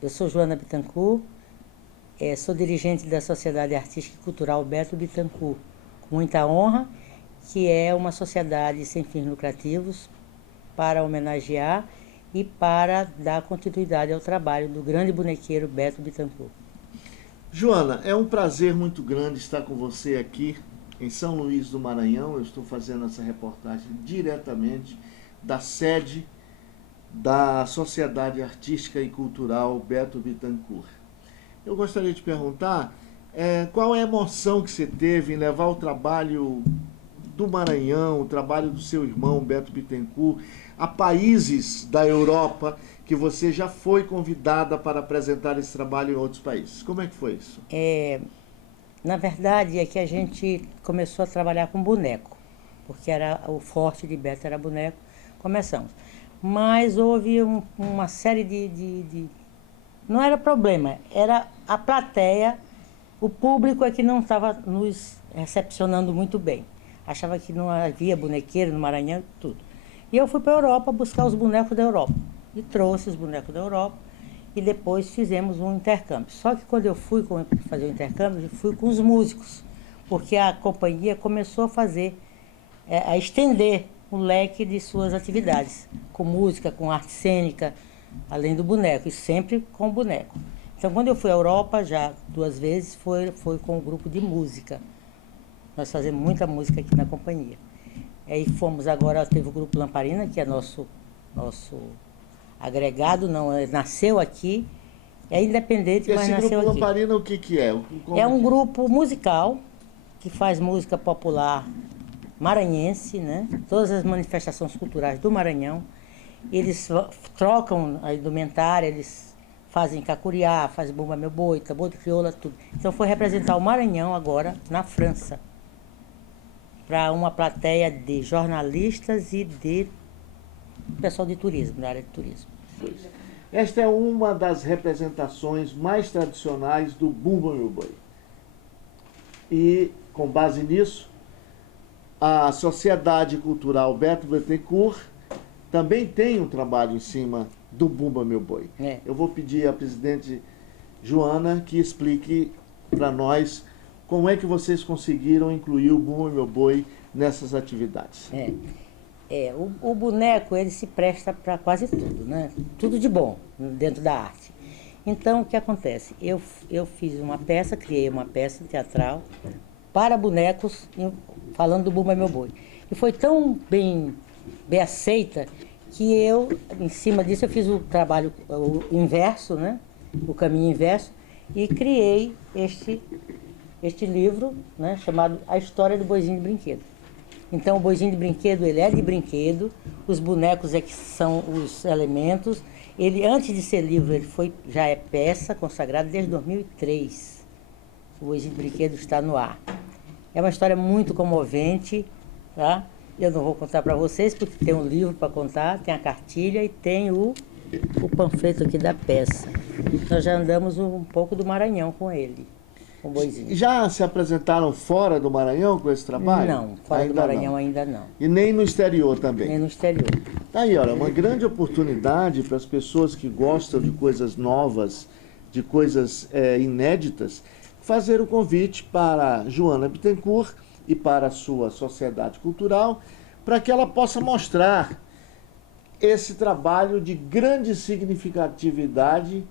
Eu sou Joana Bittencourt, sou dirigente da Sociedade Artística e Cultural Beto Bittencourt, com muita honra, que é uma sociedade sem fins lucrativos para homenagear e para dar continuidade ao trabalho do grande bonequeiro Beto Bittencourt. Joana, é um prazer muito grande estar com você aqui em São Luís do Maranhão. Eu estou fazendo essa reportagem diretamente da sede da Sociedade Artística e Cultural Beto Bittencourt. Eu gostaria de perguntar qual é a emoção que você teve em levar o trabalho do Maranhão, o trabalho do seu irmão Beto Bittencourt, a países da Europa que você já foi convidada para apresentar esse trabalho em outros países. Como é que foi isso? Na verdade, é que a gente começou a trabalhar com boneco, porque era o forte de Beto era boneco. Começamos. Mas houve uma série Não era problema, era a plateia, o público é que não estava nos recepcionando muito bem. Achava que não havia bonequeiro no Maranhão, tudo. E eu fui para a Europa buscar os bonecos da Europa. E trouxe os bonecos da Europa e depois fizemos um intercâmbio. Só que quando eu fui fazer o intercâmbio, eu fui com os músicos, porque a companhia começou a a estender o leque de suas atividades, com música, com arte cênica, além do boneco, e sempre com o boneco. Então, quando eu fui à Europa, já 2 vezes, foi com o grupo de música. Nós fazemos muita música aqui na companhia. Aí fomos agora, teve o grupo Lamparina, que é nosso agregado, não, nasceu aqui, é independente, mas nasceu aqui. Esse grupo Lamparina, o que é? É um grupo musical que faz música popular maranhense, né? Todas as manifestações culturais do Maranhão. Eles trocam a indumentária, eles fazem cacuriá, fazem bumba meu boi, tambor de crioula, tudo. Então foi representar o Maranhão agora na França, para uma plateia de jornalistas e de pessoal de turismo, da área de turismo. Esta é uma das representações mais tradicionais do Bumba Meu Boi. E, com base nisso, a Sociedade Cultural Beto Bittencourt também tem um trabalho em cima do Bumba Meu Boi. Eu vou pedir à presidente Joana que explique para nós como é que vocês conseguiram incluir o Bumba Meu Boi nessas atividades. O boneco, ele se presta para quase tudo, né? Tudo de bom dentro da arte. Então, o que acontece? Eu fiz uma peça, criei uma peça teatral para bonecos, falando do Bumba Meu Boi. E foi tão bem aceita que eu, em cima disso, eu fiz o trabalho o inverso, né? O caminho inverso, e criei este livro, né? Chamado A História do Boizinho de Brinquedo. Então, o boizinho de brinquedo, ele é de brinquedo, os bonecos é que são os elementos. Ele, antes de ser livro, ele já é peça consagrada desde 2003. O boizinho de brinquedo está no ar. É uma história muito comovente, tá? Eu não vou contar para vocês, porque tem um livro para contar, tem a cartilha e tem o panfleto aqui da peça. Nós já andamos um pouco do Maranhão com ele, com o boizinho. Já se apresentaram fora do Maranhão com esse trabalho? Não, fora do Maranhão ainda não. E nem no exterior também? Nem no exterior. Tá aí, olha, uma grande oportunidade para as pessoas que gostam de coisas novas, de coisas inéditas, fazer o convite para Joana Bittencourt e para a sua sociedade cultural, para que ela possa mostrar esse trabalho de grande significatividade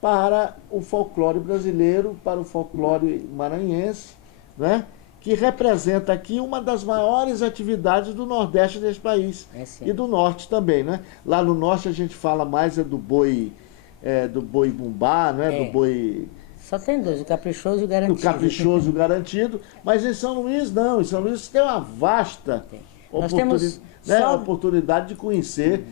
para o folclore brasileiro, para o folclore maranhense, né? Que representa aqui uma das maiores atividades do Nordeste desse país, e do Norte também, né? Lá no Norte a gente fala mais do boi bumbá, né? Do boi... Só tem 2, o caprichoso e o garantido. O caprichoso e o garantido, mas em São Luís não, em São Luís tem uma vasta oportunidade de conhecer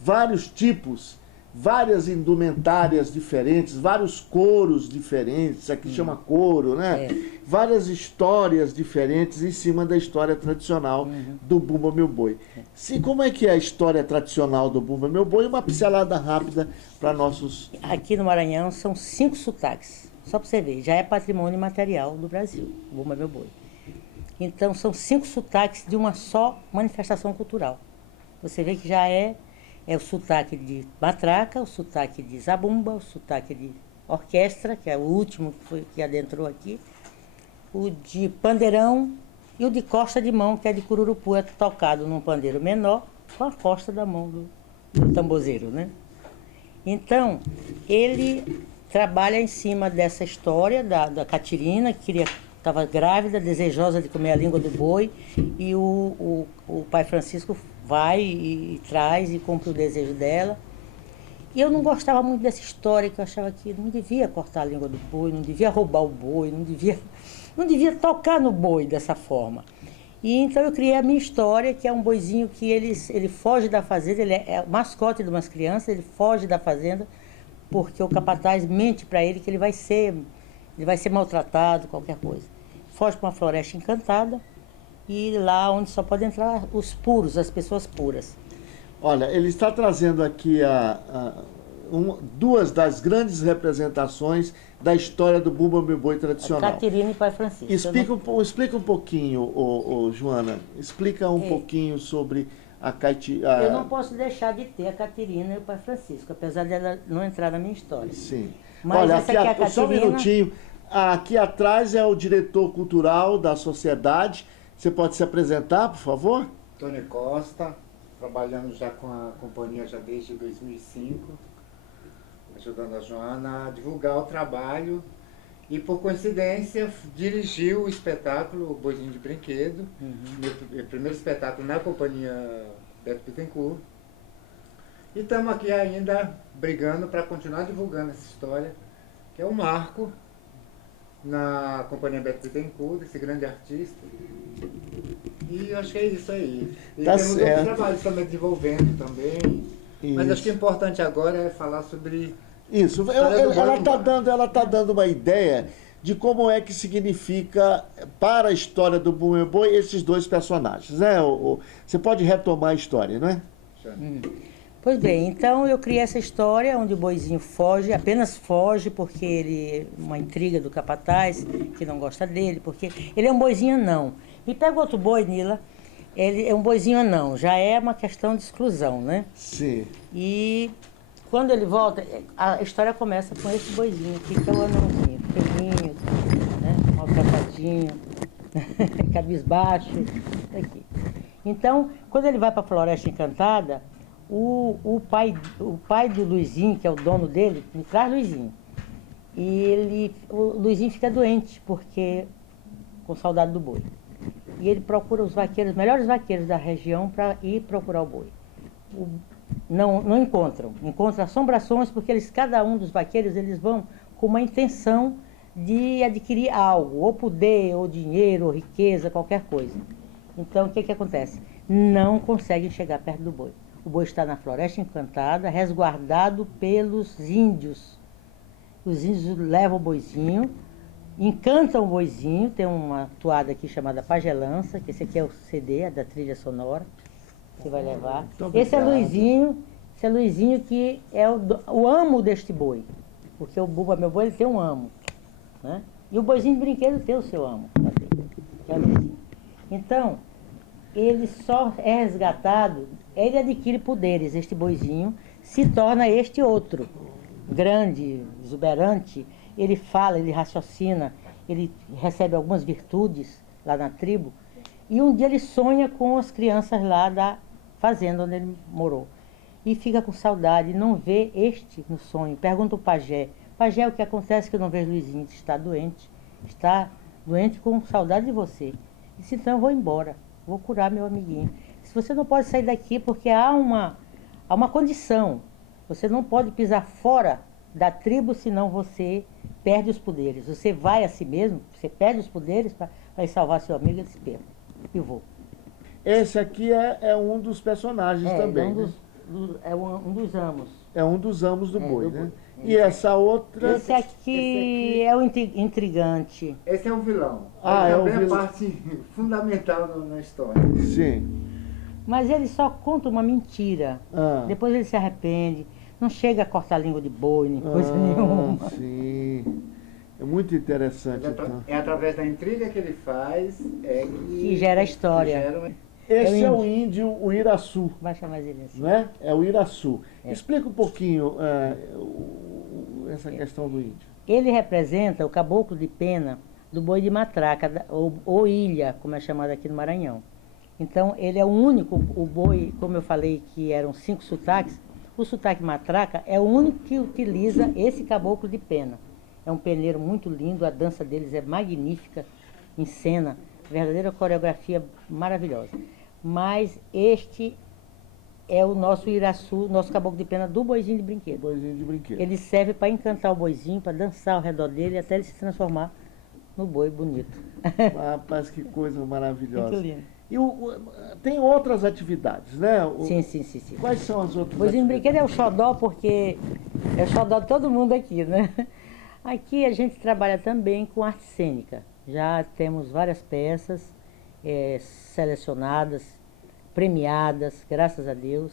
vários tipos, várias indumentárias diferentes, vários coros diferentes, aqui chama coro, né? Várias histórias diferentes em cima da história tradicional do Bumba Meu Boi. Como é que é a história tradicional do Bumba Meu Boi? Uma pincelada rápida para nossos... Aqui no Maranhão são 5 sotaques, só para você ver, já é patrimônio imaterial do Brasil, o Bumba Meu Boi. Então são 5 sotaques de uma só manifestação cultural. Você vê que já é É o sotaque de matraca, o sotaque de zabumba, o sotaque de orquestra, que é o último que adentrou aqui, o de pandeirão e o de costa de mão, que é de cururupu, é tocado num pandeiro menor com a costa da mão do tambozeiro, né? Então, ele trabalha em cima dessa história da Catirina, que estava grávida, desejosa de comer a língua do boi, e o pai Francisco vai e traz e cumpre o desejo dela. E eu não gostava muito dessa história, que eu achava que não devia cortar a língua do boi, não devia roubar o boi, não devia tocar no boi dessa forma. E então eu criei a minha história, que é um boizinho que ele foge da fazenda, ele é o mascote de umas crianças, ele foge da fazenda porque o capataz mente para ele que ele vai ser maltratado, qualquer coisa. Foge para uma floresta encantada e lá onde só podem entrar os puros, as pessoas puras. Olha, ele está trazendo aqui duas das representações da história do Bumba Meu Boi tradicional. Catirina e pai Francisco. Explica um pouquinho, Joana, explica um pouquinho sobre a Catirina. Eu não posso deixar de ter a Catirina e o pai Francisco, apesar dela não entrar na minha história. Sim. Mas olha, essa aqui é a Catirina. Só um minutinho. Aqui atrás é o diretor cultural da sociedade. Você pode se apresentar, por favor? Tony Costa, trabalhando já com a companhia já desde 2005, ajudando a Joana a divulgar o trabalho e, por coincidência, dirigiu o espetáculo O Boizinho de Brinquedo, meu primeiro espetáculo na companhia Beto Bittencourt. E estamos aqui ainda brigando para continuar divulgando essa história, que é um marco na companhia Beto Bittencourt, desse grande artista. E acho que é isso aí. E Tá temos certo. outros trabalhos também desenvolvendo também. Mas acho que o importante agora é falar sobre... Isso, ela tá dando uma ideia de como é que significa para a história do Bumba Meu Boi esses dois personagens, né? Você pode retomar a história, não é? Pois bem, então eu criei essa história onde o boizinho foge, apenas foge porque ele uma intriga do capataz, que não gosta dele, porque ele é um boizinho anão. E pega outro boi, Nila, ele é um boizinho anão, já é uma questão de exclusão, né? Sim. E quando ele volta, a história começa com esse boizinho aqui, que é o anãozinho, pequenininho, né? Maltratadinho, cabisbaixo, aqui. Então, quando ele vai para a Floresta Encantada, o pai do Luizinho, que é o dono dele, me traz Luizinho. E o Luizinho fica doente, porque com saudade do boi. E ele procura os melhores vaqueiros da região para ir procurar o boi. Não encontram assombrações, porque cada um dos vaqueiros, eles vão com uma intenção de adquirir algo, ou poder, ou dinheiro, ou riqueza, qualquer coisa. Então, o que acontece? Não conseguem chegar perto do boi. O boi está na Floresta Encantada, resguardado pelos índios. Os índios levam o boizinho, encantam o boizinho, tem uma toada aqui chamada Pagelança, que esse aqui é o CD, é da trilha sonora, que vai levar. Esse é Luizinho que é o amo deste boi, porque o Bumba Meu Boi ele tem um amo, né? E o boizinho de brinquedo tem o seu amo, que é o Luizinho. Então, ele só é resgatado, ele adquire poderes, este boizinho se torna este outro, grande, exuberante, ele fala, ele raciocina, ele recebe algumas virtudes lá na tribo, e um dia ele sonha com as crianças lá da fazenda onde ele morou, e fica com saudade, não vê este no sonho, pergunta o pajé, o que acontece que eu não vejo Luizinho? Está doente com saudade de você. Disse, então eu vou embora, vou curar meu amiguinho. Se você não pode sair daqui porque há uma condição, você não pode pisar fora da tribo, senão você perde os poderes. Você vai a si mesmo, você perde os poderes para salvar seu amigo, ele disse, perco, eu vou. Esse aqui é um dos personagens também, é um dos amos. É um dos amos do boi, né? boi. E essa outra... Esse aqui é o intrigante. Esse é o vilão. Ah, Ele é o também vilão. é parte fundamental na história. Sim. Mas ele só conta uma mentira. Depois ele se arrepende. Não chega a cortar a língua de boi, nem coisa nenhuma. Sim. É muito interessante, então. É através da intriga que ele faz Que gera a história. Esse é o índio, o Iraçu, Vai chamar ele assim. não é? É o Iraçu. É. Explica um pouquinho essa questão do índio. Ele representa o caboclo de pena do boi de matraca, ou ilha, como é chamado aqui no Maranhão. Então, ele é o único, o boi, como eu falei que eram 5 sotaques, o sotaque matraca é o único que utiliza esse caboclo de pena. É um peneiro muito lindo, a dança deles é magnífica, em cena, verdadeira coreografia maravilhosa. Mas este é o nosso Iraçu, nosso caboclo de pena do boizinho de brinquedo. Boizinho de brinquedo. Ele serve para encantar o boizinho, para dançar ao redor dele, até ele se transformar no boi bonito. Rapaz, que coisa maravilhosa. Muito lindo. E tem outras atividades, né? Sim. Quais são as outras Boizinho de atividades? brinquedo é o xodó, porque é o xodó de todo mundo aqui, né? Aqui a gente trabalha também com arte cênica. Já temos várias peças selecionadas, premiadas, graças a Deus.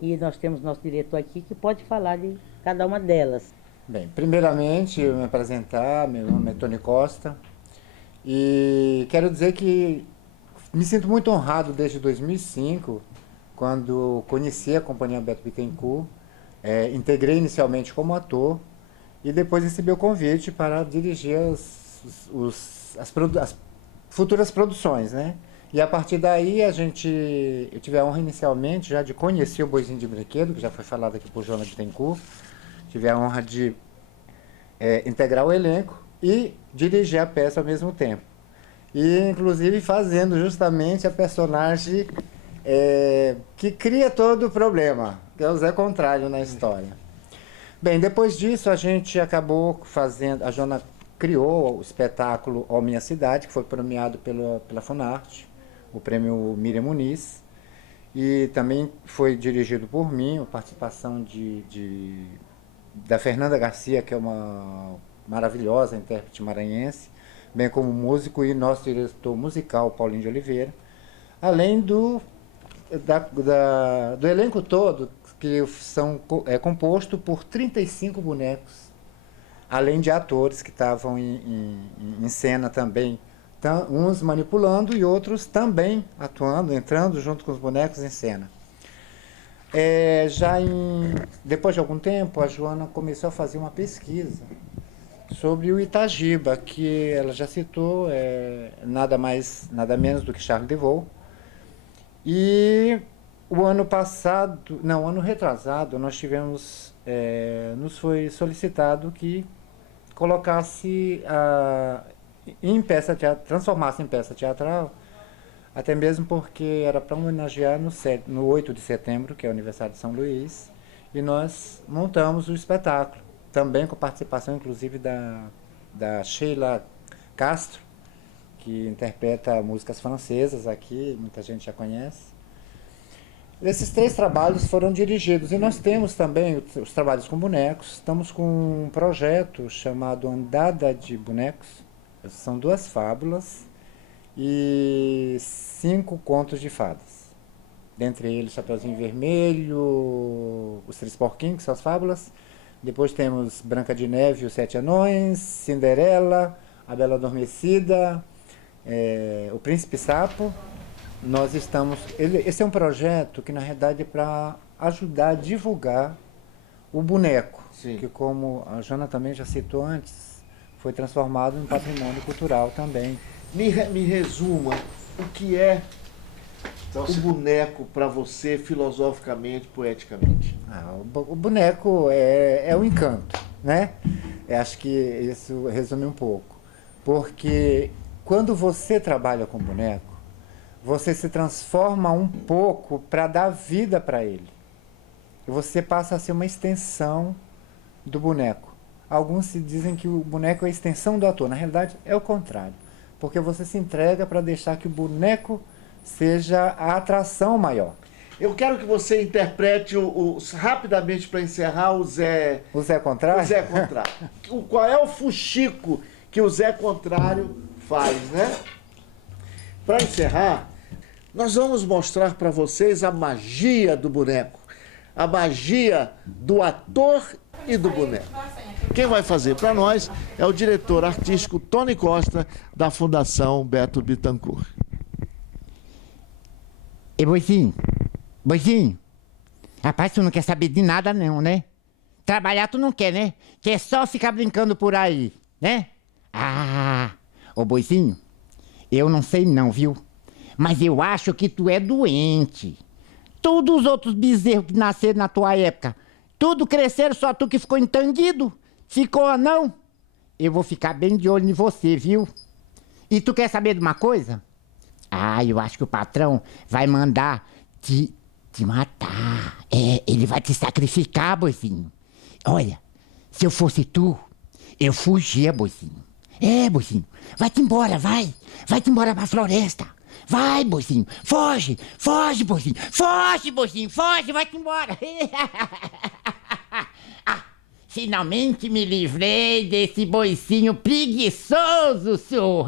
E nós temos nosso diretor aqui que pode falar de cada uma delas. Bem, primeiramente, eu me apresentar, meu nome é Tony Costa, e quero dizer que me sinto muito honrado desde 2005, quando conheci a Companhia Beto Bittencourt, integrei inicialmente como ator, e depois recebi o convite para dirigir as futuras produções, né? E a partir daí eu tive a honra inicialmente já de conhecer o Boizinho de Brinquedo, que já foi falado aqui por Joana Bittencourt. Tive a honra de integrar o elenco e dirigir a peça ao mesmo tempo. E, inclusive, fazendo justamente a personagem que cria todo o problema, que é o Zé Contrário na história. Bem, depois disso a gente acabou fazendo, a Joana criou o espetáculo Ó Minha Cidade, que foi premiado pela Funarte, o prêmio Miriam Muniz, e também foi dirigido por mim, a participação da Fernanda Garcia, que é uma maravilhosa intérprete maranhense, bem como músico, e nosso diretor musical, Paulinho de Oliveira, além do elenco todo, que é composto por 35 bonecos, além de atores que estavam em cena também, uns manipulando e outros também atuando, entrando junto com os bonecos em cena. Depois de algum tempo, a Joana começou a fazer uma pesquisa sobre o Itagiba, que ela já citou, nada mais, nada menos do que Charles de Gaulle. E o ano retrasado, nós tivemos, nos foi solicitado que colocasse transformasse em peça teatral, até mesmo porque era para homenagear no 8 de setembro, que é o aniversário de São Luís, e nós montamos o espetáculo, também com participação inclusive da Sheila Castro, que interpreta músicas francesas aqui, muita gente já conhece. Esses 3 trabalhos foram dirigidos, e nós temos também os trabalhos com bonecos. Estamos com um projeto chamado Andada de Bonecos. São 2 fábulas e 5 contos de fadas. Dentre eles, Chapeuzinho Vermelho, Os 3 Porquinhos, que são as fábulas. Depois temos Branca de Neve e os 7 Anões, Cinderela, A Bela Adormecida, O Príncipe Sapo. Esse é um projeto que, na realidade, é para ajudar a divulgar o boneco, Sim. que, como a Joana também já citou antes, foi transformado em patrimônio cultural também. Me resuma o que é o boneco para você, filosoficamente, poeticamente. O boneco é o encanto, né? Acho que isso resume um pouco. Porque quando você trabalha com boneco, você se transforma um pouco para dar vida para ele. E você passa a ser uma extensão do boneco. Alguns se dizem que o boneco é a extensão do ator. Na realidade, é o contrário. Porque você se entrega para deixar que o boneco seja a atração maior. Eu quero que você interprete rapidamente para encerrar o Zé... O Zé Contrário? O Zé Contrário. Qual é o fuxico que o Zé Contrário faz, né? Para encerrar, nós vamos mostrar para vocês a magia do boneco, a magia do ator e do boneco. Quem vai fazer para nós é o diretor artístico Tony Costa, da Fundação Beto Bittencourt. E Boizinho, Boizinho, rapaz, tu não quer saber de nada não, né? Trabalhar tu não quer, né? Quer só ficar brincando por aí, né? Ah, ô Boizinho, eu não sei não, viu? Mas eu acho que tu é doente. Todos os outros bezerros que nasceram na tua época, tudo cresceram, só tu que ficou entanguido. Ficou ou não? Eu vou ficar bem de olho em você, viu? E tu quer saber de uma coisa? Ah, eu acho que o patrão vai mandar te matar. É, ele vai te sacrificar, Boizinho. Olha, se eu fosse tu, eu fugia, Boizinho. É, Boizinho, vai-te embora, vai. Vai-te embora pra floresta. Vai, Boizinho, foge, foge, Boizinho. Foge, Boizinho, foge, vai-te embora. Ah, finalmente me livrei desse boicinho preguiçoso, senhor.